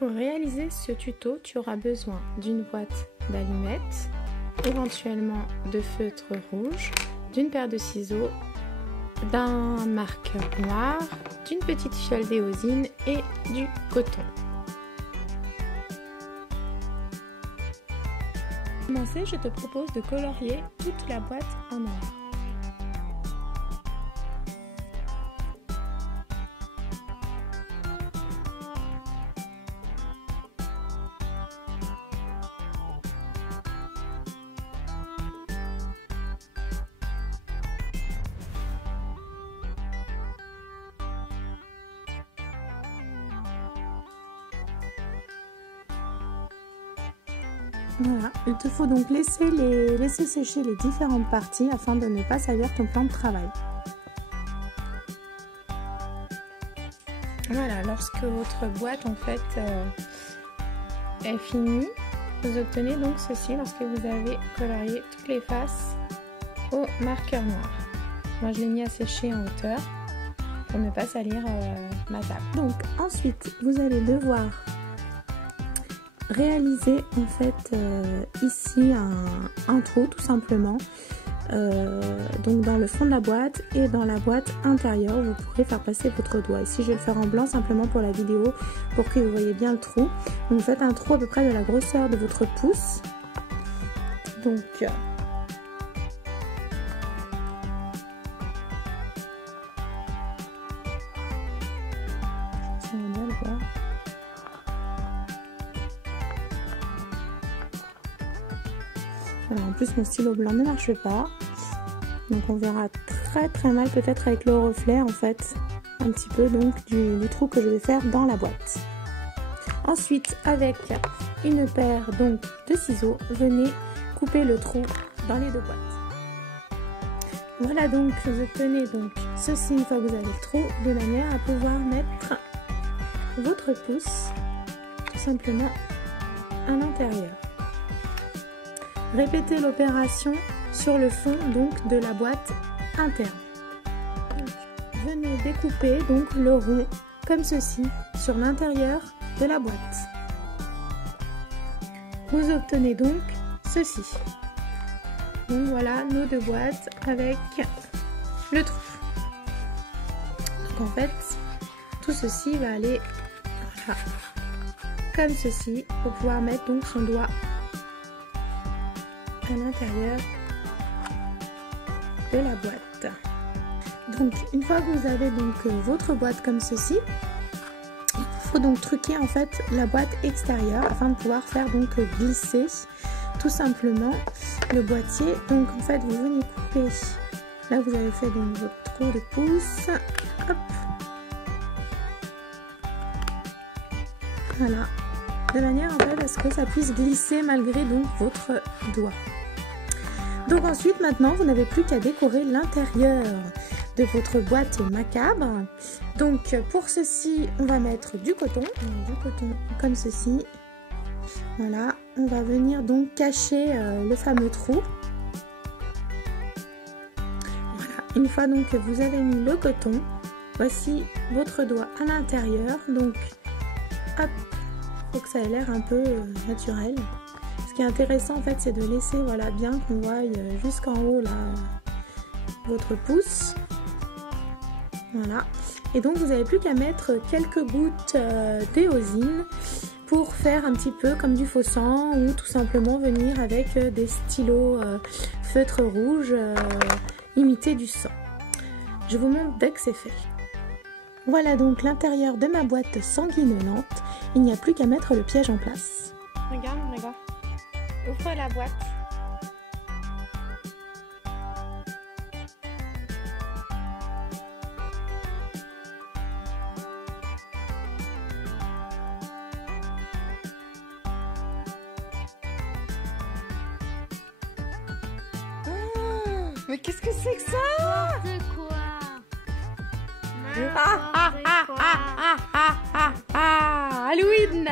Pour réaliser ce tuto, tu auras besoin d'une boîte d'allumettes, éventuellement de feutre rouge, d'une paire de ciseaux, d'un marqueur noir, d'une petite fiole d'éosine et du coton. Pour commencer, je te propose de colorier toute la boîte en noir. Voilà, il te faut donc laisser sécher les différentes parties afin de ne pas salir ton plan de travail. Voilà, lorsque votre boîte en fait est finie, vous obtenez donc ceci lorsque vous avez colorié toutes les faces au marqueur noir. Moi je l'ai mis à sécher en hauteur pour ne pas salir ma table. Donc ensuite vous allez devoir réaliser en fait ici un trou tout simplement donc dans le fond de la boîte et dans la boîte intérieure vous pourrez faire passer votre doigt. Ici je vais le faire en blanc simplement pour la vidéo pour que vous voyez bien le trou. Donc vous faites un trou à peu près de la grosseur de votre pouce. Donc on va bien le voir. Voilà, en plus mon stylo blanc ne marche pas, donc on verra très mal peut-être avec le reflet en fait un petit peu donc du trou que je vais faire dans la boîte. Ensuite avec une paire donc de ciseaux, venez couper le trou dans les deux boîtes. Voilà, donc vous obtenez donc ceci une fois que vous avez le trou, de manière à pouvoir mettre votre pouce tout simplement à l'intérieur. Répétez l'opération sur le fond donc de la boîte interne. Donc, venez découper donc le rond comme ceci sur l'intérieur de la boîte. Vous obtenez donc ceci. Donc voilà nos deux boîtes avec le trou. Donc en fait tout ceci va aller voilà, comme ceci pour pouvoir mettre donc son doigt à l'intérieur de la boîte. Donc une fois que vous avez donc votre boîte comme ceci, il faut donc truquer en fait la boîte extérieure afin de pouvoir faire donc glisser tout simplement le boîtier. Donc en fait vous venez couper, là vous avez fait donc votre trou de pouce, hop, voilà, de manière en fait à ce que ça puisse glisser malgré donc votre doigt. Donc ensuite maintenant vous n'avez plus qu'à décorer l'intérieur de votre boîte macabre. Donc pour ceci on va mettre du coton comme ceci. Voilà, on va venir donc cacher le fameux trou. Voilà, une fois donc que vous avez mis le coton, voici votre doigt à l'intérieur. Donc hop, faut que ça ait l'air un peu naturel. Ce qui est intéressant en fait c'est de laisser voilà bien qu'on voie jusqu'en haut là votre pouce. Voilà, et donc vous n'avez plus qu'à mettre quelques gouttes d'éosine pour faire un petit peu comme du faux sang ou tout simplement venir avec des stylos feutre rouge imiter du sang. Je vous montre dès que c'est fait. Voilà donc l'intérieur de ma boîte sanguinolente. Il n'y a plus qu'à mettre le piège en place. Regarde, regarde. Ouvre la boîte. Mais qu'est-ce que c'est que ça? N'importe quoi. Halloween!